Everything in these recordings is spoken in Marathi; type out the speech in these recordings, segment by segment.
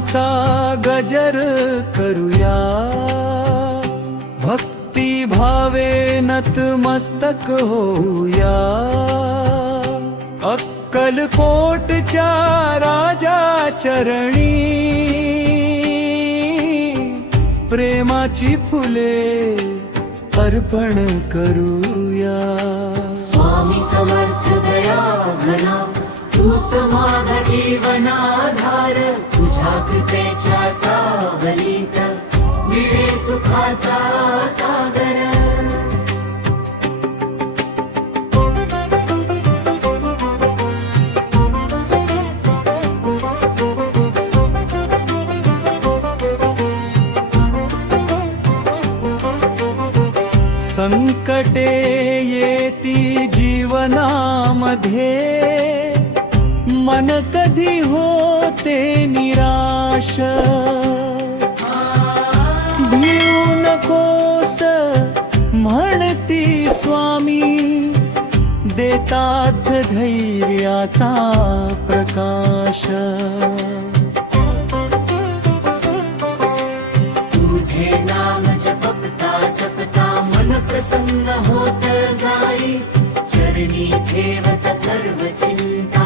नामाचा गजर करूया, भक्ती भावे नतमस्तक होऊया। अक्कलकोटच्या राजा चरणी प्रेमाची फुले अर्पण करूया। स्वामी समर्थ दया घना, तूच माझा जीवनाधार, तुझ्या कृपेच्या सावलीत मिळे सुखाचा सागर। संकटे येती जीवनामध्ये, मन कधी होते निराश। भिऊ नकोस म्हणती स्वामी, देतात धैर्याचा प्रकाश। तुझे नाम जपता जपता मन प्रसन्न होत जाई, चरणी ठेवत सर्व चिंता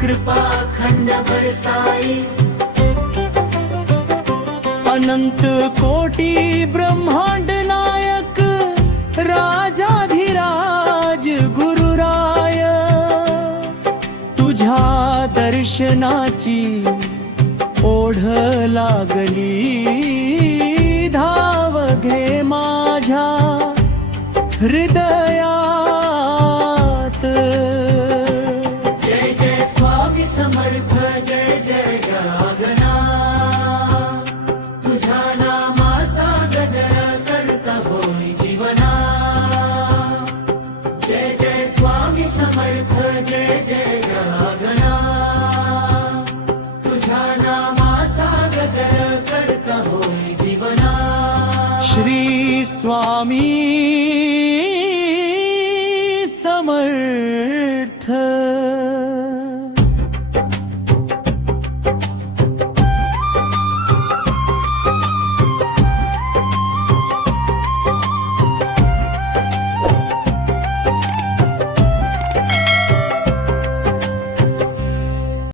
कृपा खंड बरसाई। अनंत कोटी ब्रह्मांड नायक राजाधिराज गुरुराय, तुझ्या दर्शनाची ओढ लागली, धाव घे माझ्या हृदयात। जय जय स्वामी समर्थ, जय जय गगना, तुझ्या नामाचा गजर करता होई जीवना। जय जय स्वामी समर्थ, जय जय गगना, तुझ्या नामाचा गजर करता होई जीवना। श्री स्वामी